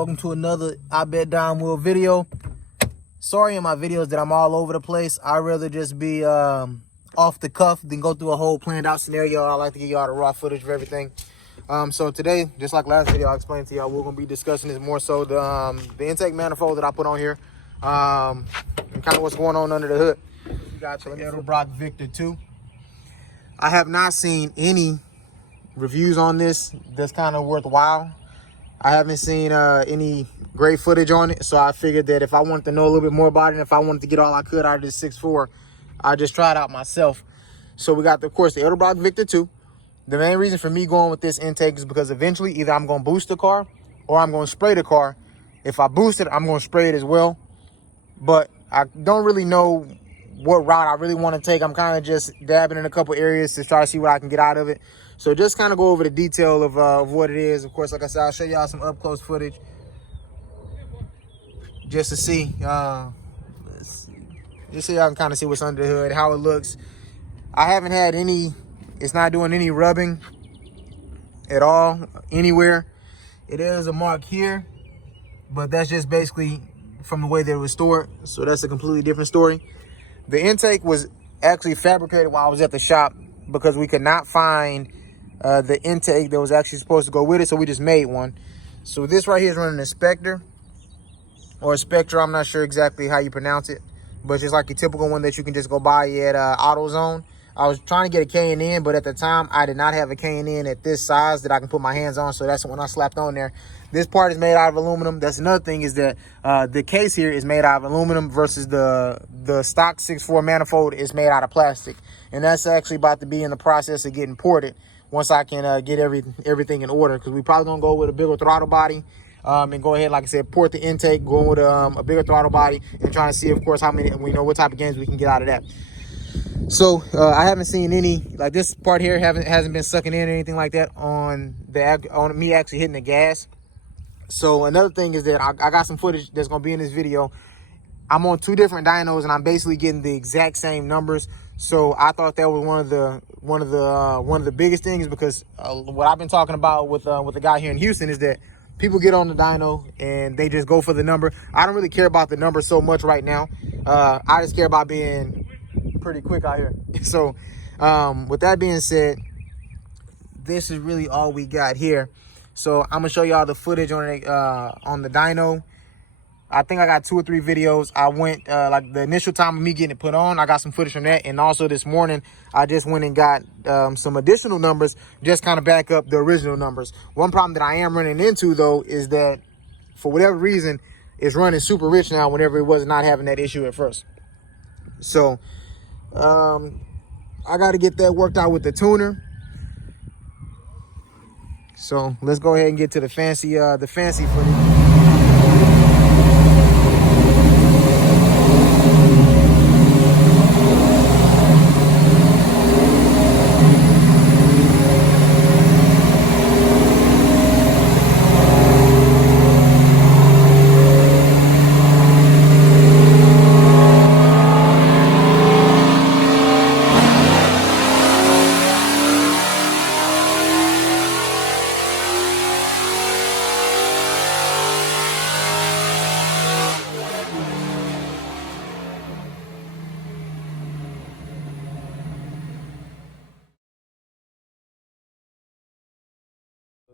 Welcome to another I Bet Dime Will video. Sorry in my videos that I'm all over the place. I'd rather just be off the cuff than go through a whole planned out scenario. I like to give y'all the raw footage of everything. So today, just like last video, I explained to y'all, we're gonna be discussing this more so the intake manifold that I put on here, and kind of what's going on under the hood. We got the Edelbrock Victor II. I have not seen any reviews on this that's kind of worthwhile. I haven't seen any great footage on it, so I figured that if I wanted to know a little bit more about it, and if I wanted to get all I could out of this 6.4, I'd just try it out myself. So we got, of course, the Edelbrock Victor II. The main reason for me going with this intake is because eventually either I'm going to boost the car or I'm going to spray the car. If I boost it, I'm going to spray it as well. But I don't really know what route I really want to take. I'm kind of just dabbing in a couple areas to try to see what I can get out of it. So just kind of go over the detail of what it is. Of course, like I said, I'll show y'all some up close footage just to see. Just so y'all can kind of see what's under the hood, how it looks. I haven't had any, it's not doing any rubbing at all, anywhere. It is a mark here, but that's just basically from the way that it was stored. So that's a completely different story. The intake was actually fabricated while I was at the shop because we could not find the intake that was actually supposed to go with it, so we just made one. So this right here is running a Spectre, or a Spectre, I'm not sure exactly how you pronounce it, but it's just like a typical one that you can just go buy at AutoZone. I was trying to get a K&N, but at the time I did not have a K&N at this size that I can put my hands on, so that's when I slapped on there. This part is made out of aluminum. That's another thing, is that the case here is made out of aluminum versus the stock 6.4 manifold is made out of plastic, and that's actually about to be in the process of getting ported once I can get everything in order, because we probably gonna go with a bigger throttle body and go ahead, like I said, port the intake, going with a bigger throttle body, and trying to see, of course, how many, what type of gains we can get out of that. So I haven't seen any, like this part here hasn't been sucking in or anything like that on me actually hitting the gas. So another thing is that I got some footage that's gonna be in this video. I'm on 2 different dynos and I'm basically getting the exact same numbers. So I thought that was one of the biggest things, because what I've been talking about with the guy here in Houston is that people get on the dyno and they just go for the number. I don't really care about the number so much right now. I just care about being pretty quick out here. So with that being said, this is really all we got here. So I'm gonna show y'all the footage on the dyno. I think I got 2 or 3 videos. I went like the initial time of me getting it put on, I got some footage from that, and also this morning I just went and got some additional numbers, just kind of back up the original numbers. One problem that I am running into though is that for whatever reason it's running super rich now, whenever it was not having that issue at first. So I got to get that worked out with the tuner. So let's go ahead and get to the fancy footage.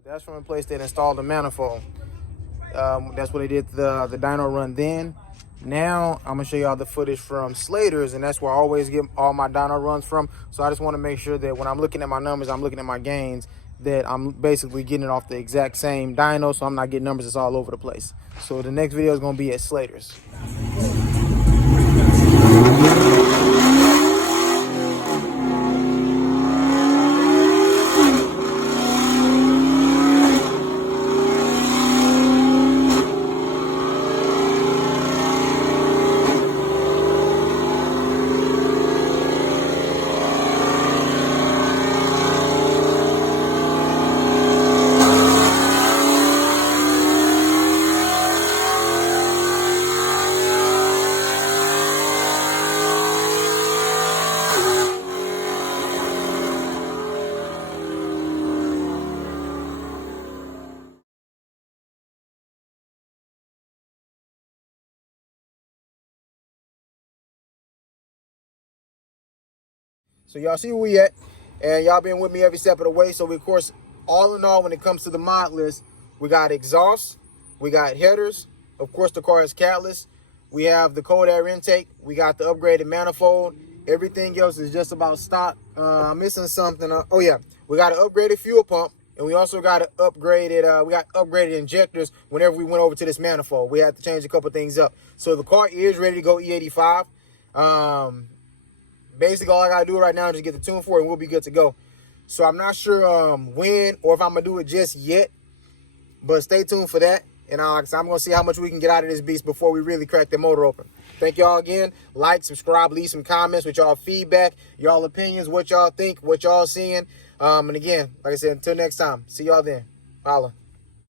That's from a place that installed the manifold. That's what they did the dyno run then. Now I'm gonna show y'all the footage from Slater's, and that's where I always get all my dyno runs from. So I just want to make sure that when I'm looking at my numbers, I'm looking at my gains, that I'm basically getting it off the exact same dyno, so I'm not getting numbers that's all over the place. So the next video is gonna be at Slater's. So y'all see where we at. And y'all been with me every step of the way. So we, of course, all in all, when it comes to the mod list, we got exhaust, we got headers. Of course, the car is catless. We have the cold air intake. We got the upgraded manifold. Everything else is just about stock. I'm missing something. Oh yeah, we got an upgraded fuel pump, and we also got an upgraded injectors. Whenever we went over to this manifold, we had to change a couple things up. So the car is ready to go E85. Basically, all I gotta do right now is just get the tune for it, and we'll be good to go. So I'm not sure when or if I'm gonna do it just yet, but stay tuned for that. And I'm gonna see how much we can get out of this beast before we really crack the motor open. Thank y'all again. Like, subscribe, leave some comments with y'all feedback, y'all opinions, what y'all think, what y'all seeing. And again, like I said, until next time, see y'all then. Holla.